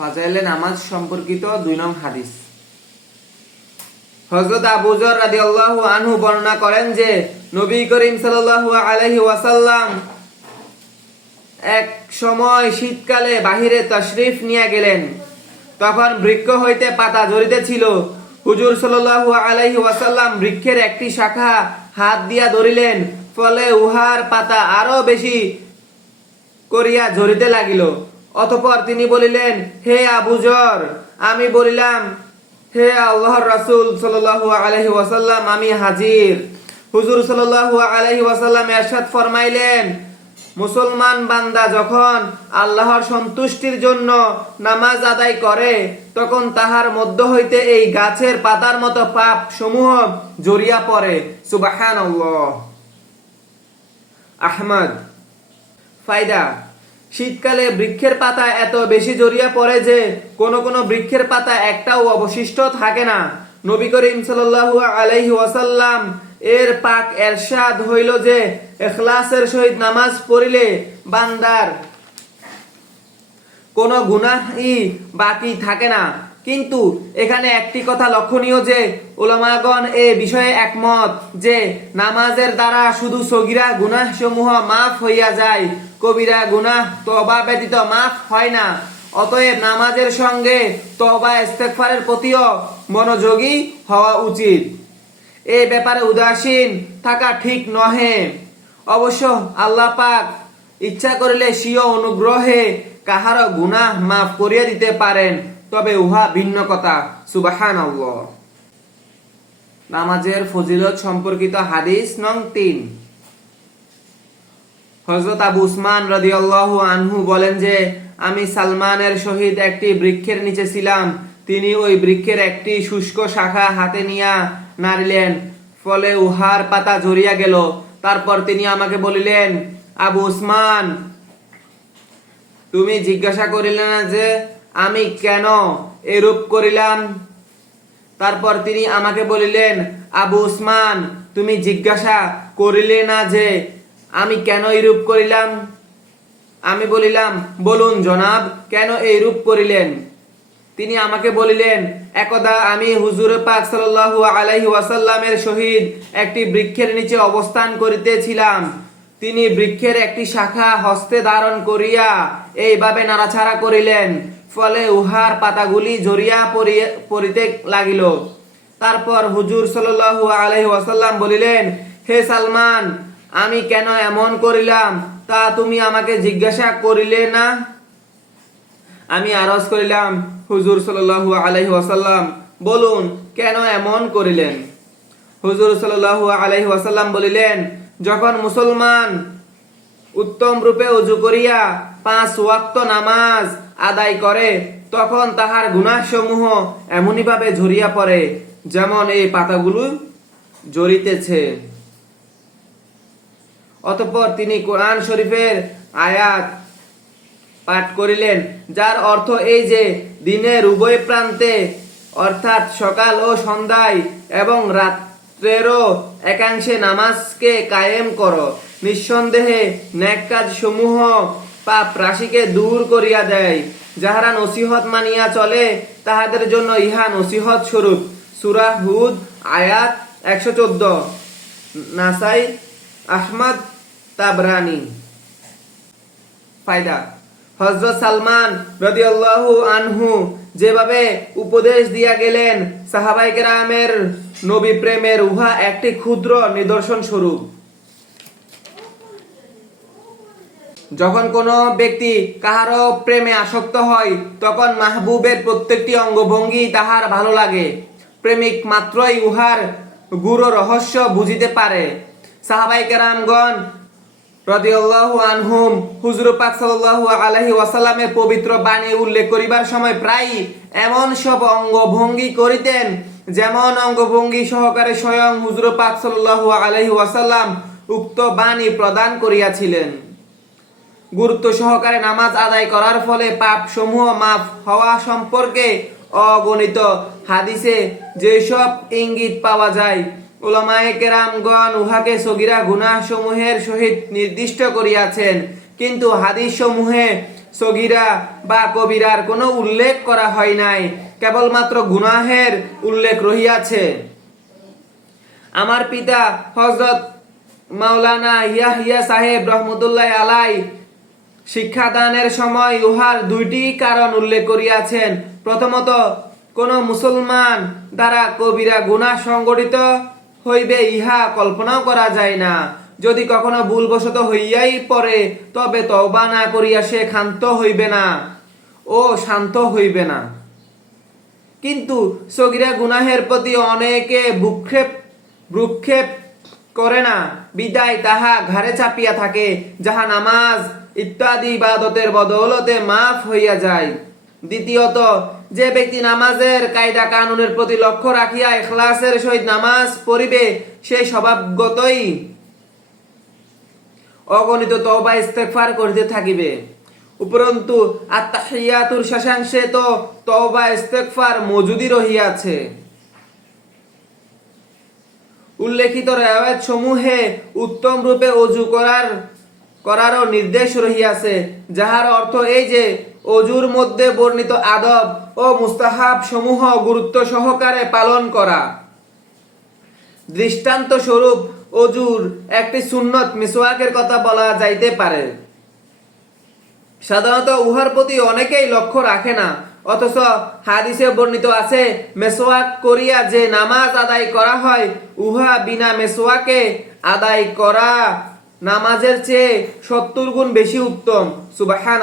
নামাজ সম্পর্কিত দুই নং হাদিস। হযরত আবু যর রাদিয়াল্লাহু আনহু বর্ণনা করেন যে, নবী করিম সাল্লাল্লাহু আলাইহি ওয়াসাল্লাম এক সময় শীতকালে বাহিরে তশরিফ নিয়ে গেলেন। তখন বৃক্ষ হইতে পাতা জড়িতে ঝরিতেছিল হুজুর সাল্লাল্লাহু আলাইহি ওয়াসাল্লাম বৃক্ষের একটি শাখা হাত দিয়া ধরিলেন, ফলে উহার পাতা আরও বেশি করিয়া ঝরিতে লাগিল। অতঃপর তিনি বলিলেন, হে আবুজর আমি বলিলাম, হে আল্লাহর রাসূল সাল্লাল্লাহু আলাইহি ওয়াসাল্লাম, আমি হাজির। হুজুর সাল্লাল্লাহু আলাইহি ওয়াসাল্লাম এরশাদ ফরমাইলেন, মুসলমান বান্দা যখন আল্লাহর সন্তুষ্টির জন্য নামাজ আদায় করে, তখন তাহার মধ্য হইতে এই গাছের পাতার মতো পাপ সমূহ জড়িয়া পড়ে। সুবহানাল্লাহ। আহমদ, ফায়দা শীতকালে বৃক্ষের পাতা এত বেশি জড়িয়ে পড়ে যে কোনো কোনো বৃক্ষের পাতা একটাও অবশিষ্ট থাকে না। নবী করিম সাল্লাল্লাহু আলাইহি ওয়াসাল্লাম এর পাক এরশাদ হইল যে এখলাসের সহিত নামাজ পড়িলে বান্দার কোনো গুনাহই বাকি থাকে না। কিন্তু এখানে একটি কথা লক্ষণীয় যে ওলামাগণ এ বিষয়ে একমত যে নামাজের দ্বারা শুধু সগিরা গুনাহ সমূহ মাফ হইয়া যায়, কবিরা গুনাহ তবা ব্যতীত মাফ হয় না। অতএব নামাজের সঙ্গে তবা ইস্তেগফারের প্রতিও মনোযোগী হওয়া উচিত। এই ব্যাপারে উদাসীন থাকা ঠিক নহে। অবশ্য আল্লাহ পাক ইচ্ছা করিলে স্বীয় অনুগ্রহে কাহারও গুনাহ মাফ করিয়া দিতে পারেন। তবে উহা ভিন্ন কথা। সুবাহান নামাজের ফজিলত সম্পর্কিত হাদিস নং তিন। হজরত আবু উসমান রাদিয়াল্লাহু আনহু বলেন যে, আমি সালমানের সহিত একটি বৃক্ষের নিচে ছিলাম। তিনি ওই বৃক্ষের একটি শুষ্ক শাখা হাতে নিয়া নাড়িলেন। ফলে উহার পাতা ঝরিয়া গেল। তারপর তিনি আমাকে বলিলেন, আবু উসমান, তুমি জিজ্ঞাসা করিলে না যে আমি কেন এরূপ করিলাম? তারপর তিনি আমাকে বলিলেন, আবু উসমান, তুমি জিজ্ঞাসা করিলে না যে আমি কেন এরূপ করিলাম? আমি বলিলাম, বলুন জনাব, কেন এইরূপ করিলেন? তিনি আমাকে বলিলেন, একদা আমি হুজুর পাক সাল্লাল্লাহু আলাইহি ওয়াসাল্লামের সহিত একটি বৃক্ষের নিচে অবস্থান করিতেছিলাম। তিনি বৃক্ষের একটি শাখা হস্তে ধারণ করিয়া এইভাবে নাড়াছাড়া করিলেন। ফলে উহার পাতাগুলি জড়িয়া পড়িতে লাগিল। তারপর হুজুর সাল্লাল্লাহু আলাইহি ওয়াসাল্লাম বলিলেন, হে সালমান, আমি কেন এমন করিলাম? তা তুমি আমাকে জিজ্ঞাসা করিলে না? আমি আরজ করিলাম, হুজুর সাল্লাল্লাহু আলাইহি ওয়াসাল্লাম, বলুন, কেন এমন করিলেন? হুজুর সাল্লাল্লাহু আলাইহি ওয়াসাল্লাম বলিলেন, যখন মুসলমান উত্তম রূপে উজু করিয়া পাঁচ ওয়াক্ত নামাজ আদায় করে, তখন তাহার গুনাহসমূহ এমনইভাবে ঝরিয়া পড়ে, যেমন এই পাতাগুলো জড়িতেছে অতঃপর তিনি কোরআন শরীফের আয়াত পাঠ করিলেন, যার অর্থ এই যে, দিনের উভয় প্রান্তে, অর্থাৎ সকাল ও সন্ধ্যায় এবং রাত্রেরও একাংশে নামাজকে কায়েম করো। নিঃসন্দেহে ন্যাক কাজ সমূহ পাপ রাশিকে দূর করিয়া দেয়। যাহারা নসিহত মানিয়া চলে, তাহাদের জন্য ইহা নসিহত স্বরূপ। সুরা হুদ, আয়াত একশো চোদ্দ। নাসাই, আহমদ, তাবরানি। ফায়দা। হজরত সালমান রদিয়াল্লাহু আনহু যেভাবে উপদেশ দিয়া গেলেন সাহাবাই কেরামের নবী প্রেমের উহা একটি ক্ষুদ্র নিদর্শন স্বরূপ। যখন কোনো ব্যক্তি কাহারও প্রেমে আসক্ত হয়, তখন মাহবুবের প্রত্যেকটি অঙ্গভঙ্গি তাহার ভালো লাগে। প্রেমিক মাত্রই উহার গুরু রহস্য বুঝিতে পারে। সাহাবাই কেরামগণ রদিয়াল্লাহু আনহুম হুজুর পাক সাল্লাল্লাহু আলাইহি ওয়াসাল্লামের পবিত্র বাণী উল্লেখ করিবার সময় প্রায় এমন সব অঙ্গভঙ্গি করিতেন, যেমন অঙ্গভঙ্গি সহকারে স্বয়ং হুজুর পাক সাল্লাল্লাহু আলাইহি ওয়াসাল্লাম উক্ত বাণী প্রদান করিয়াছিলেন। গুরুত্ব সহকারে নামাজ আদায় করার ফলে পাপ সমূহ মাফ হওয়া সম্পর্কে অগণিত হাদিসে যেসব ইঙ্গিত পাওয়া যায় ওলামায়ে কেরামগণ উহাকে সগিরা গুনাহ সমূহের সহিত নির্দিষ্ট করিয়াছেন। কিন্তু হাদিস সমূহে সগিরা বা কবিরার কোনো উল্লেখ করা হয় নাই, কেবলমাত্র গুনাহের উল্লেখ রহিয়াছে। আমার পিতা হজরত মাওলানা ইয়াহিয়া সাহেব রহমতুল্লাহ আলাই শিক্ষাদানের সময় উহার দুইটি কারণ উল্লেখ করিয়াছেন। প্রথমত, কোন মুসলমান দ্বারা কবিরা গুনাহ সংগঠিত হইবে ইহা কল্পনাও করা যায় না। যদি কখনো ভুলবশত হইয়াই পড়ে, তবে তওবা না করিয়া সে ক্ষান্ত হইবে না ও শান্ত হইবে না। কিন্তু সগিরা গুনাহের প্রতি অনেকে ভূক্ষেপ ভ্রুক্ষেপ করে না। বিদায় তাহা ঘাড়ে চাপিয়া থাকে, যাহা নামাজ ইত্যাদি ইবাদতের বদৌলতে মাফ হইয়া যায়। দ্বিতীয়ত, যে ব্যক্তি নামাজের কায়দা কানুনের প্রতি লক্ষ্য রাখিয়া ইখলাসের সহিত নামাজ পড়িবে, সে স্বভাবগতই অগণিত তওবা ইস্তেগফার করিতে থাকিবে। উপরন্তু আত্মাহিয়াতুর শেষাংশে তো তওবা ইস্তেগফার মজুদি রহিয়াছে। উল্লেখিত রেওয়ায়ত সমূহে উত্তম রূপে অজু করার করারও নির্দেশ রহিয়াছে, যাহার অর্থ এই যে, অজুর মধ্যে বর্ণিত আদব ও মুস্তাহাব সমূহ গুরুত্ব সহকারে পালন করা। দৃষ্টান্ত স্বরূপ অজুর একটি সুন্নত মিসওয়াকের কথা বলা যাইতে পারে। সাধারণত উহার প্রতি অনেকেই লক্ষ্য রাখে না, অথচ হাদিসে বর্ণিত আছে মেসোয়াক করিয়া যে নামাজ আদায় করা হয়, উহা বিনা মেসোয়াকে আদায় করা নামাজের চেয়ে সত্তর গুণ বেশি উত্তম। সুবাহান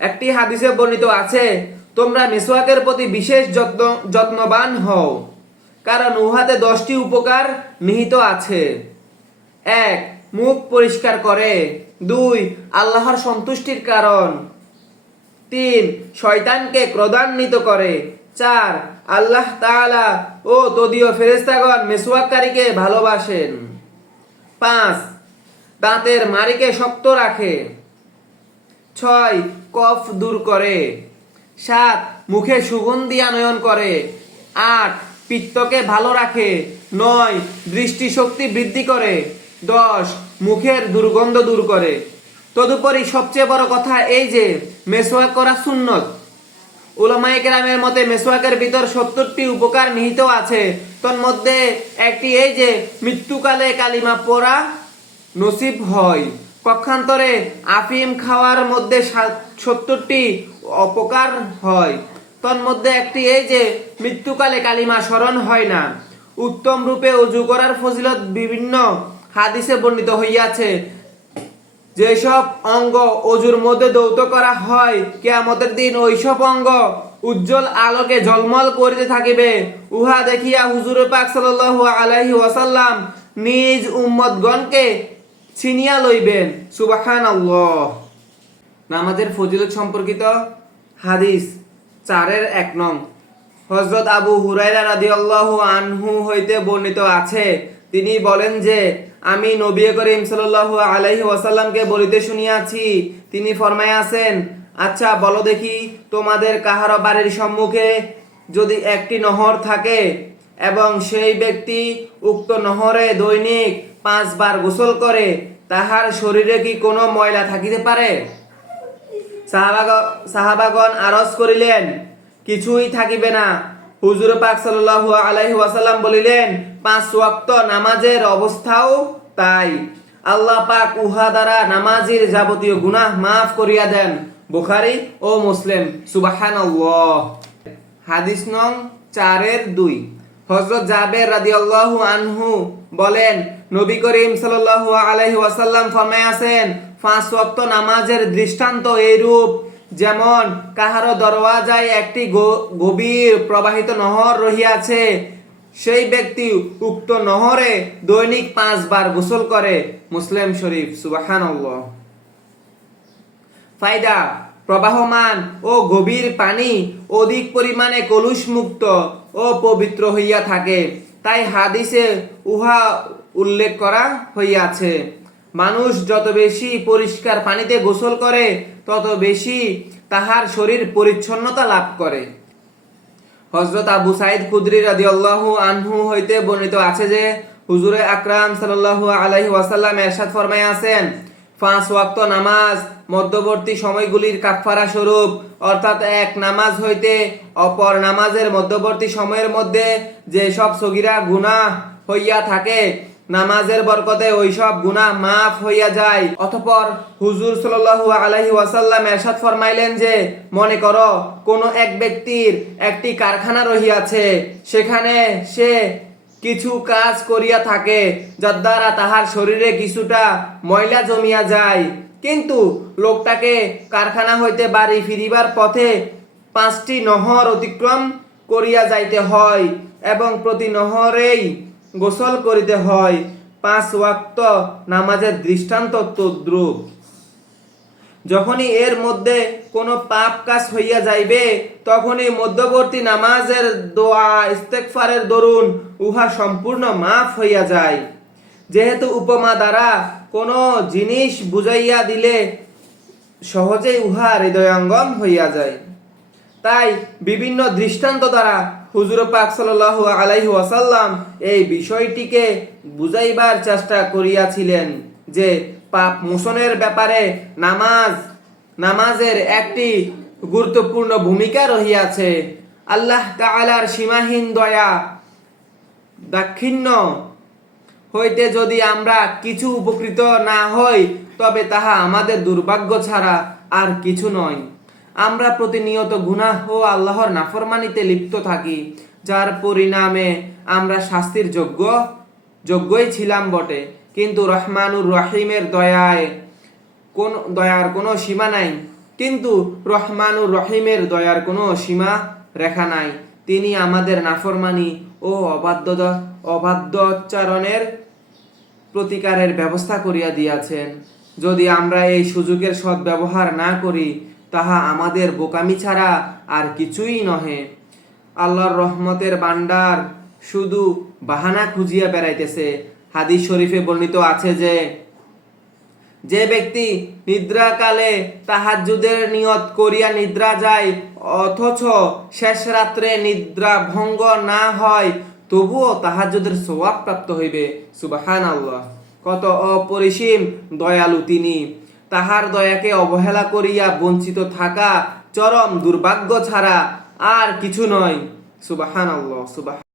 একটি হাদিসে বর্ণিত আছে, তোমরা মেসোয়াকের প্রতি বিশেষ যত্ন, যত্নবান হও, কারণ উহাতে দশটি উপকার নিহিত আছে। এক, মুখ পরিষ্কার করে। দুই, আল্লাহর সন্তুষ্টির কারণ। তিন, শয়তানকে ক্রোধান্বিত করে। চার, আল্লাহ তাআলা ও তদীয় ফেরেস্তাগণ মেসওয়াককারীকে ভালোবাসেন। পাঁচ, দাঁতের মারিকে শক্ত রাখে। ছয়, কফ দূর করে। সাত, মুখে সুগন্ধি আনয়ন করে। আট, পিত্তকে ভালো রাখে। নয়, দৃষ্টিশক্তি বৃদ্ধি করে। দশ, মুখের দুর্গন্ধ দূর করে। তদুপরি সবচেয়ে বড় কথা এই যে মেসোয়াক করা সুন্নত। উলামায়ে কেরামের মতে মেসোয়াকের ভিতর সত্তরটি উপকার নিহিত আছে। তন্মধ্যে একটি এই যে, মৃত্যুকালে কালিমা পড়া নসিব হয়। পক্ষান্তরে আফিম খাওয়ার মধ্যে সত্তরটি অপকার হয়। তন্মধ্যে একটি এই যে, মৃত্যুকালে কালিমা স্মরণ হয় না। উত্তম রূপে অজু করার ফজিলত বিভিন্ন হাদিসে বর্ণিত হইয়াছে। যেসব অঙ্গ অজুর মধ্যে দৌত করা হয়, কেয়ামতের দিন ওইসব অঙ্গ উজ্জ্বল আলোকে ঝলমল করিতে থাকিবে। উহা দেখিয়া হুজুর পাক সাল্লাল্লাহু আলাইহি ওয়াসাল্লাম নিজ উম্মতগণকে ছিনিয়া লইবেন। সুবহানাল্লাহ। নামাজের ফজিলত সম্পর্কিত হাদিস চারের এক নং। হজরত আবু হুরাইরা রাদিয়াল্লাহু আনহু হইতে বর্ণিত আছে। তিনি বলেন যে আমি নবী করিম সাল্লাল্লাহু আলাইহি ওয়াসাল্লামকে বলিতে শুনিয়াছি। তিনি ফরমাইয়াছেন আচ্ছা বলো দেখি তোমাদের কাহারো বাড়ির সম্মুখে যদি একটি নহর থাকে এবং সেই ব্যক্তি উক্ত নহরে দৈনিক পাঁচবার গোসল করে, তাহার শরীরে কি কোনো ময়লা থাকিতে পারে? সাহাবাগ- সাহাবাগণ আরজ করিলেন, কিছুই থাকিবে না। হুজুর পাক সাল্লাল্লাহু আলাইহি ওয়াসাল্লাম বলিলেন পাঁচ ওয়াক্ত নামাজের অবস্থাও তাই। আল্লাহ পাক উহা দ্বারা নামাজির যাবতীয় গুনাহ মাফ করিয়া দেন, বুখারি ও মুসলিম। সুবহানাল্লাহ। হাদিস নং চারের দুই। হজরত জাবের রাদিয়াল্লাহু আনহু বলেন, নবী করিম সাল্লাল্লাহু আলাইহি ওয়াসাল্লাম ফরমায়াছেন পাঁচ ওয়াক্ত নামাজের দৃষ্টান্ত এইরূপ, যেমন কাহারো দরওয়াজায় একটি গভীর প্রবাহিত নহর রহিয়াছে সেই ব্যক্তি উক্ত নহরে দৈনিক পাঁচবার গোসল করে মুসলিম শরীফ, সুবহানাল্লাহ। ফায়দা, প্রবাহমান ও গভীর পানি অধিক পরিমাণে কলুষ মুক্ত ও পবিত্র হইয়া থাকে। তাই হাদিসে উহা উল্লেখ করা হইয়াছে, মানুষ যত বেশি পরিষ্কার পানিতে গোসল করে, তত বেশি তাহার শরীর পরিচ্ছন্নতা লাভ করে। হজরত আবু সাইদ খুদরি রাদিয়াল্লাহু আনহু হইতে বর্ণিত আছে যে, হুজুরে আকরাম সাল্লাল্লাহু আলাইহি ওয়াসাল্লাম এরশাদ ফরমায় আছেন পাঁচ ওয়াক্ত নামাজ, মধ্যবর্তী সময়গুলির কাফফারা স্বরূপ, অর্থাৎ এক নামাজ হইতে অপর নামাজের মধ্যবর্তী সময়ের মধ্যে যে সব সগিরা গুনাহ হইয়া থাকে নামাজের বরকতে ওইসব গুনাহ মাফ হইয়া যায়। অতঃপর হুজুর সাল্লাল্লাহু আলাইহি ওয়াসাল্লাম এরশাদ ফরমাইলেন যে, মনে করো, কোনো এক ব্যক্তির একটি কারখানা রহিয়াছে, সেখানে সে কিছু কাজ করিয়া থাকে, যার দ্বারা তাহার শরীরে কিছুটা ময়লা জমিয়া যায়। কিন্তু লোকটাকে কারখানা হইতে বাড়ি ফিরিবার পথে পাঁচটি নহর অতিক্রম করিয়া যাইতে হয় এবং প্রতি নহরেই গোসল করিতে হয়। পাঁচ ওয়াক্ত নামাজের দৃষ্টান্ত তদ্রুপ যখনই এর মধ্যে কোনো পাপ কাজ হইয়া যাইবে, তখনই মধ্যবর্তী নামাজের দোয়া ইস্তেকফারের দরুন উহা সম্পূর্ণ মাফ হইয়া যায়। যেহেতু উপমা দ্বারা কোনো জিনিস বুঝাইয়া দিলে সহজেই উহা হৃদয়ঙ্গম হইয়া যায়। তাই বিভিন্ন দৃষ্টান্ত দ্বারা হুজুর পাক সাল্লাল্লাহু আলাইহি ওয়াসাল্লাম এই বিষয়টিকে বুঝাইবার চেষ্টা করিয়াছিলেন যে পাপ মোচনের ব্যাপারে নামাজ, নামাজের একটি গুরুত্বপূর্ণ ভূমিকা রহিয়াছে। আল্লাহ তাআলার সীমাহীন দয়া দাক্ষিণ্য হইতে যদি আমরা কিছু উপকৃত না হই, তবে তাহা আমাদের দুর্ভাগ্য ছাড়া আর কিছু নয়। আমরা প্রতিনিয়ত গুনাহ ও আল্লাহর নাফরমানিতে লিপ্ত থাকি, যার পরিণামে আমরা শাস্তির যোগ্য, যোগ্যই ছিলাম বটে। কিন্তু রহমানুর রহিমের দয়ায় কোন, দয়ার কোনো সীমা নাই। কিন্তু রহমানুর রহিমের দয়ার কোনো সীমা রেখা নাই। তিনি আমাদের নাফরমানি ও অবাধ্য অবাধ্যচারণের প্রতিকারের ব্যবস্থা করিয়া দিয়াছেন। যদি আমরা এই সুযোগের সদ্ব্যবহার না করি তাহা আমাদের বোকামি ছাড়া আর কিছুই নহে। আল্লাহর রহমতের বান্ডার শুধু বাহানা খুঁজিয়া বেড়াইতেছে। হাদিস শরীফে বর্ণিত আছে যে যে ব্যক্তি নিদ্রাকালে তাহাজ্জুদের নিয়ত করিয়া নিদ্রা যায়, অথচ শেষ রাত্রে নিদ্রা ভঙ্গ না হয়, তবুও তাহাজ্জুদের সোয়াব প্রাপ্ত হইবে। সুবাহান আল্লাহ কত অপরিসীম, দয়ালু তিনি। তাহার দয়াকে অবহেলা করিয়া বঞ্চিত থাকা চরম দুর্ভাগ্য ছাড়া আর কিছু নয়। সুবাহান আল্লাহ সুবাহ